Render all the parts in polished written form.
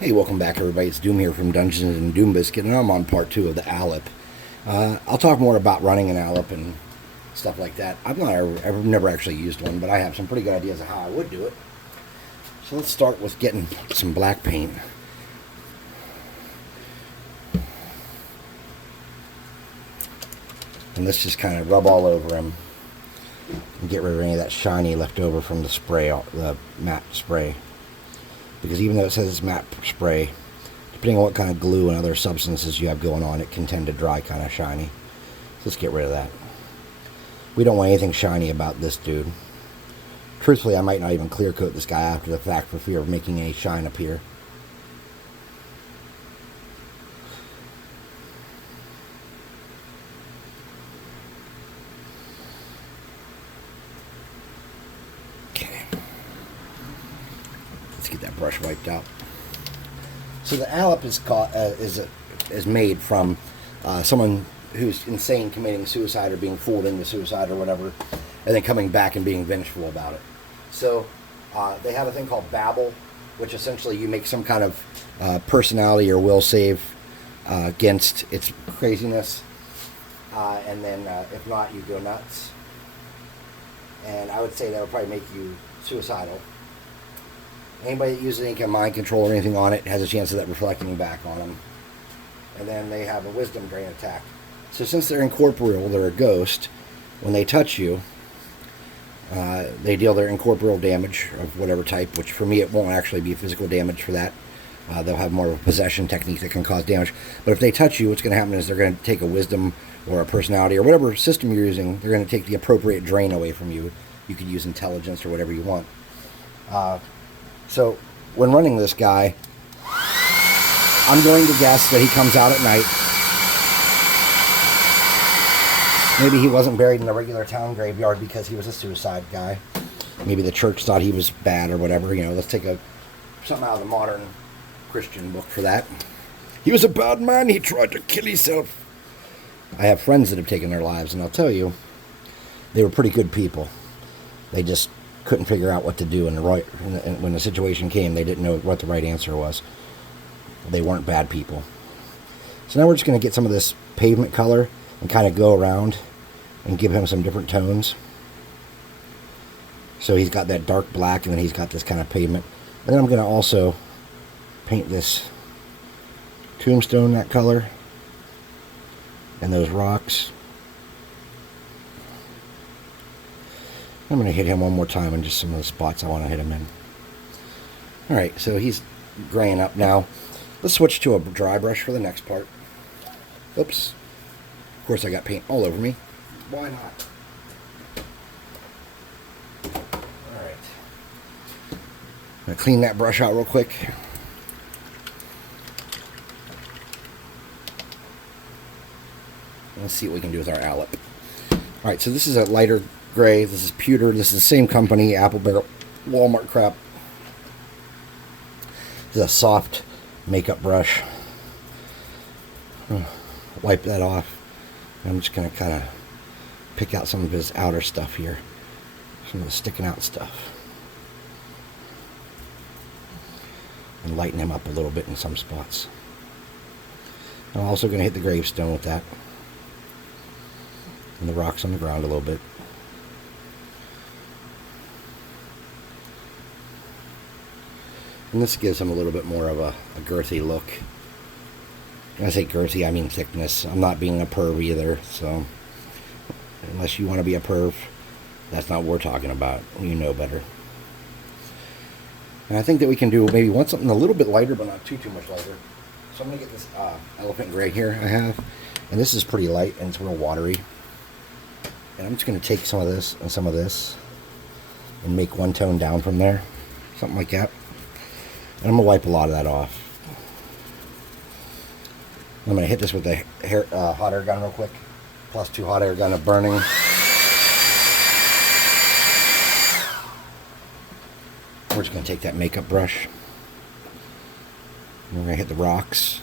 Hey, welcome back everybody. It's Doom here from Dungeons and Doom Biscuit, and I'm on part 2 of the Allip. I'll talk more about running an Allip and stuff like that. I've never actually used one, but I have some pretty good ideas of how I would do it. So let's start with getting some black paint. And let's just kind of rub all over him and get rid of any of that shiny left over from the spray, the matte spray. Because even though it says it's matte spray, depending on what kind of glue and other substances you have going on, it can tend to dry kind of shiny. So let's get rid of that. We don't want anything shiny about this dude. Truthfully, I might not even clear coat this guy after the fact for fear of making any shine appear. Okay. Let's get that brush wiped out. So the Allip is made from someone who's insane, committing suicide or being fooled into suicide or whatever, and then coming back and being vengeful about it. So they have a thing called Babel, which essentially you make some kind of personality or will save against its craziness, and then if not, you go nuts. And I would say that would probably make you suicidal. Anybody that uses any kind of mind control or anything on it has a chance of that reflecting back on them. And then they have a wisdom drain attack. So since they're incorporeal, they're a ghost, when they touch you, they deal their incorporeal damage of whatever type, which for me it won't actually be physical damage for that. They'll have more of a possession technique that can cause damage. But if they touch you, what's going to happen is they're going to take a wisdom or a personality or whatever system you're using, they're going to take the appropriate drain away from you. You could use intelligence or whatever you want. So when running this guy, I'm going to guess that he comes out at night. Maybe he wasn't buried in the regular town graveyard because he was a suicide guy. Maybe the church thought he was bad or whatever. You know, let's take something out of the modern Christian book for that. He was a bad man. He tried to kill himself. I have friends that have taken their lives, and I'll tell you, they were pretty good people. They just couldn't figure out what to do, and when the situation came, they didn't know what the right answer was. They weren't bad people. So now we're just going to get some of this pavement color and kind of go around and give him some different tones. So he's got that dark black, and then he's got this kind of pavement. And then I'm going to also paint this tombstone that color and those rocks. I'm going to hit him one more time in just some of the spots I want to hit him in. Alright, so he's graying up now. Let's switch to a dry brush for the next part. Oops. Of course I got paint all over me. Why not? Alright. I'm going to clean that brush out real quick. Let's see what we can do with our Allip. Alright, so this is a lighter gray. This is pewter. This is the same company, Apple Barrel, Walmart crap. This is a soft makeup brush. Wipe that off. I'm just going to kind of pick out some of his outer stuff here. Some of the sticking out stuff. And lighten him up a little bit in some spots. I'm also going to hit the gravestone with that. And the rocks on the ground a little bit. And this gives him a little bit more of a girthy look. When I say girthy, I mean thickness. I'm not being a perv either, so unless you want to be a perv, that's not what we're talking about. You know better. And I think that we can do maybe want something a little bit lighter, but not too much lighter. So I'm going to get this elephant gray here I have. And this is pretty light, and it's real watery. And I'm just going to take some of this and make one tone down from there. Something like that. And I'm going to wipe a lot of that off. I'm going to hit this with a hot air gun real quick. +2 hot air gun of burning. We're just going to take that makeup brush. And we're going to hit the rocks,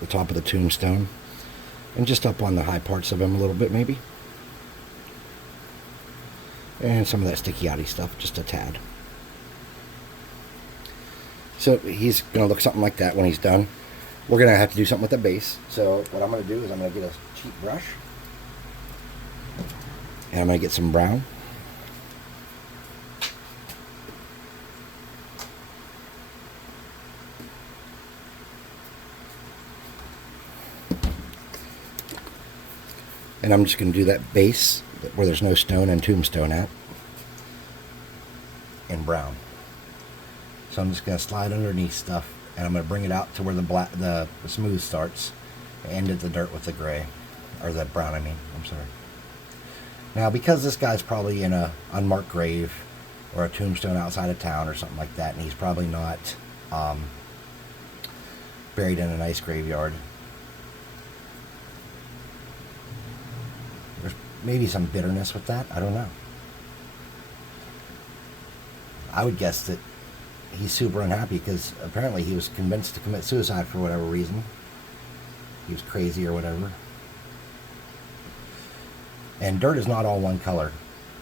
the top of the tombstone, and just up on the high parts of him a little bit maybe. And some of that sticky outy stuff, just a tad. So he's going to look something like that when he's done. We're going to have to do something with the base. So what I'm going to do is I'm going to get a cheap brush. And I'm going to get some brown. And I'm just going to do that base where there's no stone and tombstone at in brown. So I'm just going to slide underneath stuff, and I'm going to bring it out to where the smooth starts, and end at the dirt with the gray, or the brown. I mean, I'm sorry. Now, because this guy's probably in a unmarked grave or a tombstone outside of town or something like that, and he's probably not buried in a nice graveyard, there's maybe some bitterness with that. I don't know. I would guess that he's super unhappy because apparently he was convinced to commit suicide for whatever reason. He was crazy or whatever. And dirt is not all one color.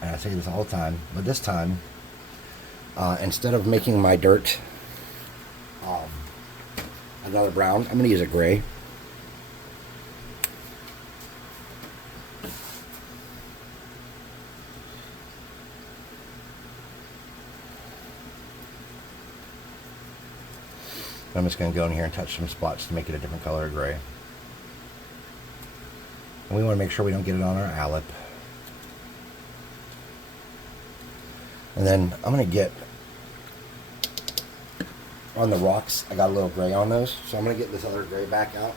And I say this all the time. But this time, instead of making my dirt another brown, I'm going to use a gray. I'm just going to go in here and touch some spots to make it a different color of gray. And we want to make sure we don't get it on our Allip. And then I'm going to get on the rocks. I got a little gray on those, so I'm going to get this other gray back out.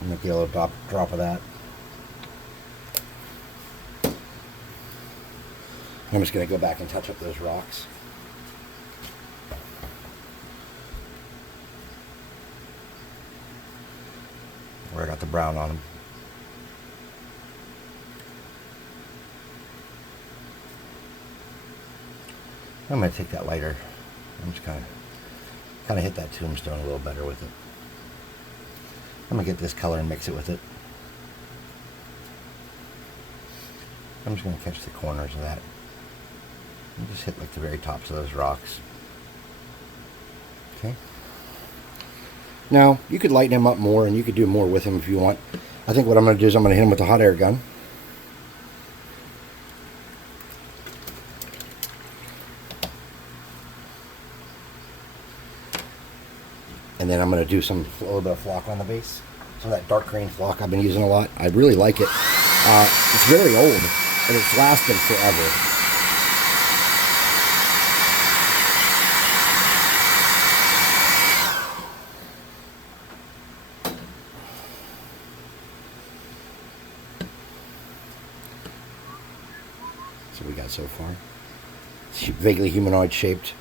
I'm going to get a little drop of that. I'm just going to go back and touch up those rocks. Where I got the brown on them. I'm going to take that lighter. I'm just kind of hit that tombstone a little better with it. I'm going to get this color and mix it with it. I'm just going to catch the corners of that. And just hit like the very tops of those rocks. Okay. Now, you could lighten him up more and you could do more with him if you want. I think what I'm going to do is I'm going to hit him with a hot air gun. And then I'm going to do a little bit of flock on the base. Some of that dark green flock I've been using a lot. I really like it. It's very old and it's lasted forever. We got so far. It's vaguely humanoid shaped.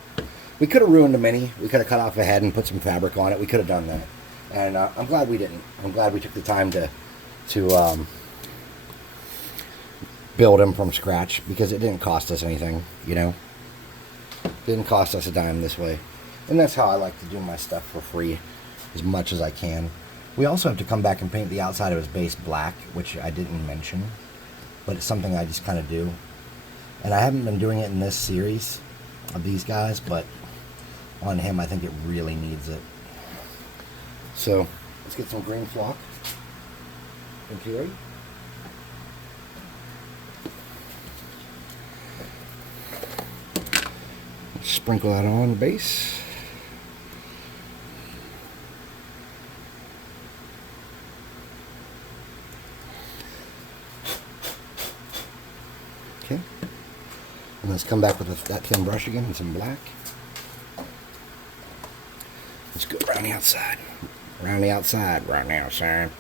We could have ruined the mini. We could have cut off a head and put some fabric on it. We could have done that. And I'm glad we didn't. I'm glad we took the time to build him from scratch because it didn't cost us anything, you know. It didn't cost us a dime this way. And that's how I like to do my stuff for free as much as I can. We also have to come back and paint the outside of his base black, which I didn't mention. But it's something I just kind of do. And I haven't been doing it in this series of these guys, but on him I think it really needs it. So let's get some green flock in Fury. Sprinkle that on the base. Okay. And let's come back with that thin brush again and some black. Let's go around the outside. Around the outside. Around the outside.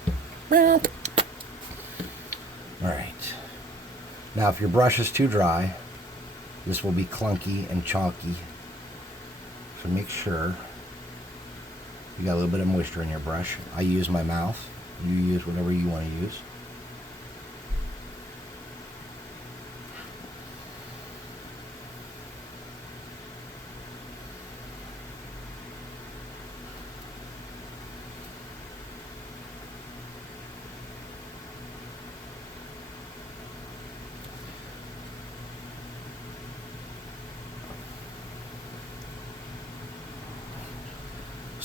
Alright. Now if your brush is too dry, this will be clunky and chalky. So make sure you got a little bit of moisture in your brush. I use my mouth. You use whatever you want to use.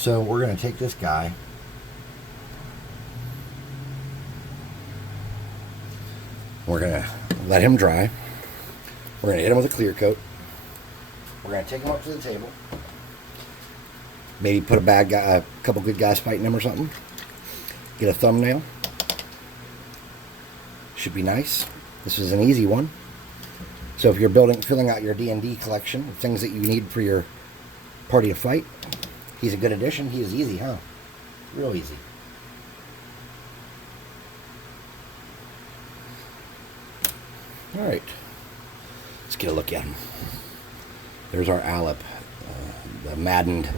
So we're going to take this guy. We're going to let him dry. We're going to hit him with a clear coat. We're going to take him up to the table. Maybe put a bad guy, a couple good guys fighting him or something. Get a thumbnail. Should be nice. This is an easy one. So if you're filling out your D&D collection of things that you need for your party to fight, he's a good addition. He is easy, huh? Real easy. All right. Let's get a look at him. There's our Allip, the maddened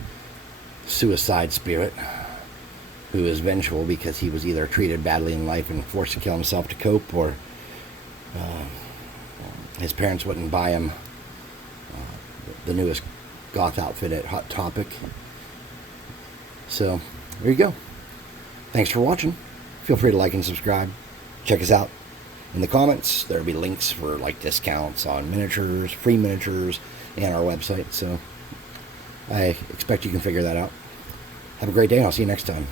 suicide spirit, who is vengeful because he was either treated badly in life and forced to kill himself to cope, or his parents wouldn't buy him the newest goth outfit at Hot Topic. So there you go. Thanks for watching. Feel free to like and subscribe. Check us out in the comments. There'll be links for like discounts on miniatures, free miniatures, and our website. So I expect you can figure that out. Have a great day, and I'll see you next time.